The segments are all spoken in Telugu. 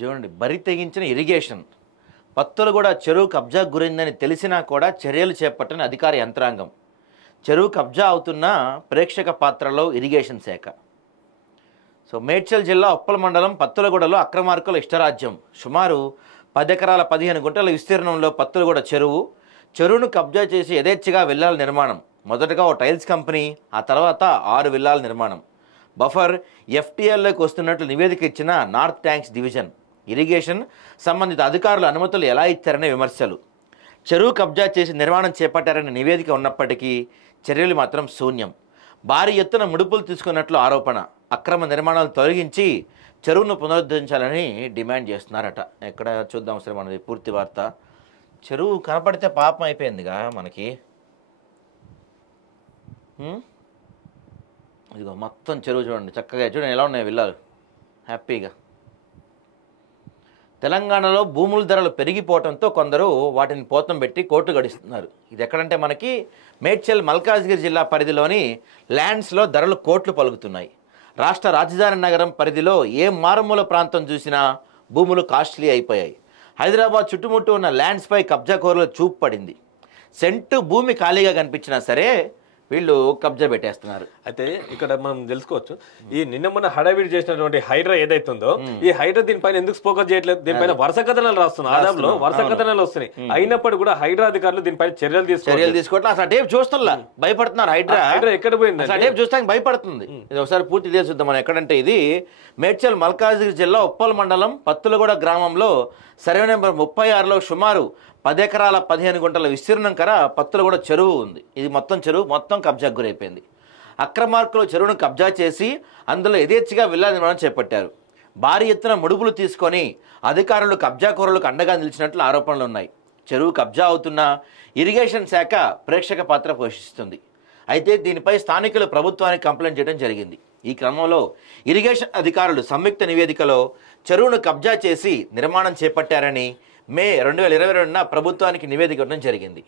చూడండి, బరి తెగించిన ఇరిగేషన్. పత్తులగూడ చెరువు కబ్జా గురైందని తెలిసినా కూడా చర్యలు చేపట్టని అధికార యంత్రాంగం. చెరువు కబ్జా అవుతున్న ప్రేక్షక పాత్రలో ఇరిగేషన్ శాఖ. సో మేడ్చల్ జిల్లా ఉప్పల్ మండలం పత్తులగూడలో అక్రమార్కుల ఇష్టరాజ్యం. సుమారు 10 ఎకరాల 15 గుంటల విస్తీర్ణంలో పత్తులగూడ చెరువును కబ్జా చేసి యథేచ్ఛగా విల్లాల నిర్మాణం. మొదటగా ఓ టైల్స్ కంపెనీ, ఆ తర్వాత 6 విల్లాల నిర్మాణం. బఫర్ ఎఫ్టీఎల్లోకి వస్తున్నట్లు నివేదిక ఇచ్చిన నార్త్ ట్యాంక్స్ డివిజన్. ఇరిగేషన్ సంబంధిత అధికారులు అనుమతులు ఎలా ఇచ్చారనే విమర్శలు. చెరువు కబ్జా చేసి నిర్మాణం చేపట్టారనే నివేదిక ఉన్నప్పటికీ చర్యలు మాత్రం శూన్యం. భారీ ఎత్తున ముడుపులు తీసుకున్నట్లు ఆరోపణ. అక్రమ నిర్మాణాలు తొలగించి చెరువును పునరుద్ధరించాలని డిమాండ్ చేస్తున్నారట. ఎక్కడ చూద్దాం సరే మనది పూర్తి వార్త. చెరువు కనపడితే పాపం అయిపోయిందిగా మనకి. ఇదిగో మొత్తం చెరువు చూడండి, చక్కగా చూడండి ఎలా ఉన్నాయి విల్లాలు హ్యాపీగా. తెలంగాణలో భూముల ధరలు పెరిగిపోవడంతో కొందరు వాటిని పోతం పెట్టి కోర్టు గడిస్తున్నారు. ఇది ఎక్కడంటే మనకి మేడ్చల్ మల్కాజ్గిరి జిల్లా పరిధిలోని ల్యాండ్స్లో ధరలు కోట్లు పలుకుతున్నాయి. రాష్ట్ర రాజధాని నగరం పరిధిలో ఏ మారుమూల ప్రాంతం చూసినా భూములు కాస్ట్లీ అయిపోయాయి. హైదరాబాద్ చుట్టుముట్టు ఉన్న ల్యాండ్స్పై కబ్జాకోరుల చూపు పడింది. సెంటు భూమి ఖాళీగా కనిపించినా సరే వీళ్ళు కబ్జా పెట్టేస్తున్నారు. అయితే ఇక్కడ మనం తెలుసుకోవచ్చు, ఈ నిన్న మొన్న హడావిడి చేసినటువంటి హైడ్రా ఏదైతుందో ఈ హైడ్రా దీనిపైన ఎందుకు ఫోకస్ చేయట్లేదు? దీనిపైన వరుస కథనాలు రాస్తున్నారు, ఆదాంలో వరుస కథనాలు వస్తున్నాయి. అయినప్పుడు కూడా హైడ్రా అధికారులు దీనిపైన చర్యలు తీసుకోవట్లేదు. అసలు టేప్ చూస్తున్నా భయపడుతున్నారు. హైడ్రా ఎక్కడ పోయింది? టేప్ చూస్తానికి భయపడుతుంది. ఇది ఒకసారి పూర్తి చూద్దాం మనం. ఎక్కడంటే ఇది మేడ్చల్ మల్కాజ్గిరి జిల్లా ఉప్పల్ మండలం పత్తులగూడ గ్రామంలో సర్వే నెంబర్ 36లో సుమారు 10 ఎకరాల 15 గుంటల విస్తీర్ణం కర పత్తులగూడ చెరువు ఉంది. ఇది చెరువు మొత్తం కబ్జాకు గురైపోయింది. అక్రమార్కులు చెరువును కబ్జా చేసి అందులో యథేచ్ఛగా విల్లా నిర్మాణం చేపట్టారు. భారీ ఎత్తున ముడుపులు తీసుకొని అధికారులు కబ్జాకోరులకు అండగా నిలిచినట్లు ఆరోపణలు ఉన్నాయి. చెరువు కబ్జా అవుతున్న ఇరిగేషన్ శాఖ ప్రేక్షక పాత్ర పోషిస్తుంది. అయితే దీనిపై స్థానికులు ప్రభుత్వానికి కంప్లైంట్ చేయడం జరిగింది. ఈ క్రమంలో ఇరిగేషన్ అధికారులు సంయుక్త నివేదికలో చెరువును కబ్జా చేసి నిర్మాణం చేపట్టారని మే 2022న ప్రభుత్వానికి నివేదిక ఇవ్వడం జరిగింది.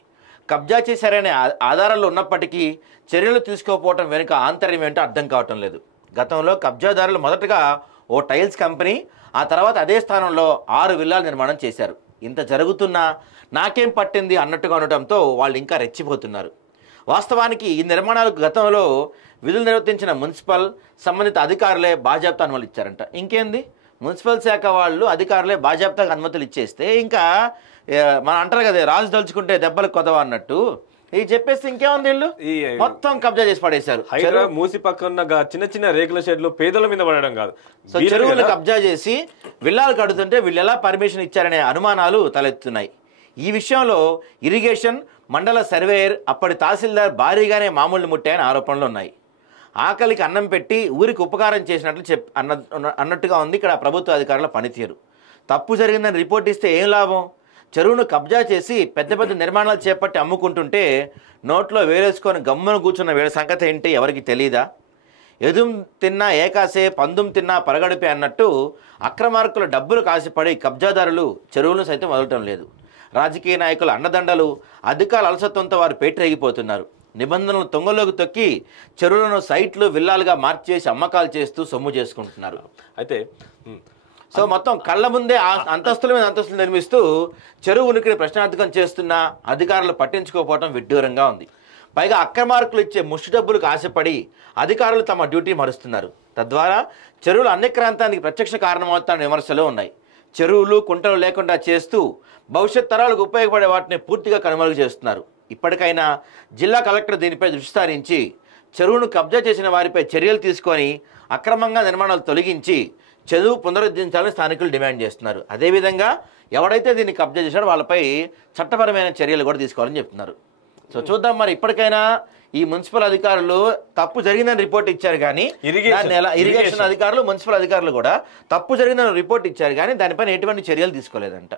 కబ్జా చేశారనే ఆధారాలు ఉన్నప్పటికీ చర్యలు తీసుకోకపోవడం వెనుక ఆంతర్యం ఏంటో అర్థం కావటం లేదు. గతంలో కబ్జాదారులు మొదటగా ఓ టైల్స్ కంపెనీ, ఆ తర్వాత అదే స్థానంలో 6 విల్లాల నిర్మాణం చేశారు. ఇంత జరుగుతున్నా నాకేం పట్టింది అన్నట్టుగా ఉండటంతో వాళ్ళు ఇంకా రెచ్చిపోతున్నారు. వాస్తవానికి ఈ నిర్మాణాలకు గతంలో విధులు నిర్వర్తించిన మున్సిపల్ సంబంధిత అధికారులే బాజాప్తా అనుమతులు ఇచ్చారంట. ఇంకేంది, మున్సిపల్ శాఖ వాళ్ళు అధికారులే బాజాప్తాగా అనుమతులు ఇచ్చేస్తే ఇంకా మనం అంటారు కదా, రాజు దలుచుకుంటే దెబ్బలకు కొదవ అన్నట్టు ఇది చెప్పేస్తే ఇంకేముంది, వీళ్ళు మొత్తం కబ్జా చేసి పడేశారు. మూసి పక్కన చిన్న చిన్న రేకుల షెడ్లు పేదల మీద పడడం కాదు, సో చెరువులు కబ్జా చేసి విల్లాలు కడుతుంటే వీళ్ళు ఎలా పర్మిషన్ ఇచ్చారనే అనుమానాలు తలెత్తున్నాయి. ఈ విషయంలో ఇరిగేషన్, మండల సర్వేయర్, అప్పటి తహసీల్దార్ భారీగానే మామూలు ముట్టాయని ఆరోపణలు ఉన్నాయి. ఆకలికి అన్నం పెట్టి ఊరికి ఉపకారం చేసినట్లు అన్నట్టుగా ఉంది ఇక్కడ ప్రభుత్వ అధికారుల పనితీరు. తప్పు జరిగిందని రిపోర్ట్ ఇస్తే ఏం లాభం? చెరువును కబ్జా చేసి పెద్ద పెద్ద నిర్మాణాలు చేపట్టి అమ్ముకుంటుంటే నోట్లో వేలేసుకొని గమ్మున కూర్చున్న వీళ్ళ సంగతి ఏంటి ఎవరికి తెలీదా? ఎదుం తిన్నా ఏకాసే, పందుం తిన్నా పరగడిపే అన్నట్టు అక్రమార్కుల డబ్బులు కాసిపడి కబ్జాదారులు చెరువులను సైతం వదలటం లేదు. రాజకీయ నాయకుల అండదండలు, అధికారుల అలసత్వంతో వారు పేటరేగిపోతున్నారు. నిబంధనలు తొంగలోకి తొక్కి చెరువులను సైట్లు, విల్లాలుగా మార్చేసి అమ్మకాలు చేస్తూ సొమ్ము చేసుకుంటున్నారు. అయితే సో మొత్తం కళ్ళ ముందే అంతస్తుల మీద అంతస్తులు నిర్మిస్తూ చెరువు ఉనికిని ప్రశ్నార్థకం చేస్తున్న అధికారులు పట్టించుకోకపోవడం విడ్డూరంగా ఉంది. పైగా అక్రమార్కులు ఇచ్చే ముష్టి డబ్బులకు ఆశపడి అధికారులు తమ డ్యూటీ మరుస్తున్నారు. తద్వారా చెరువులు అన్యక్రాంతానికి ప్రత్యక్ష కారణమవుతాయన్న విమర్శలు ఉన్నాయి. చెరువులు, కుంటలు లేకుండా చేస్తూ భవిష్యత్ తరాలకు ఉపయోగపడే వాటిని పూర్తిగా కనుమరుగు చేస్తున్నారు. ఇప్పటికైనా జిల్లా కలెక్టర్ దీనిపై దృష్టి సారించి చెరువును కబ్జా చేసిన వారిపై చర్యలు తీసుకొని అక్రమంగా నిర్మాణాలు తొలగించి చెరువు పునరుద్ధరించాలని స్థానికులు డిమాండ్ చేస్తున్నారు. అదేవిధంగా ఎవడైతే దీన్ని కబ్జా చేశాడో వాళ్ళపై చట్టపరమైన చర్యలు కూడా తీసుకోవాలని చెప్తున్నారు. సో చూద్దాం మరి ఇప్పటికైనా ఈ మున్సిపల్ అధికారులు తప్పు జరిగిందని రిపోర్ట్ ఇచ్చారు కానీ ఇరిగేషన్ అధికారులు, మున్సిపల్ అధికారులు కూడా తప్పు జరిగిందని రిపోర్ట్ ఇచ్చారు కానీ దానిపైన ఎటువంటి చర్యలు తీసుకోలేదంట.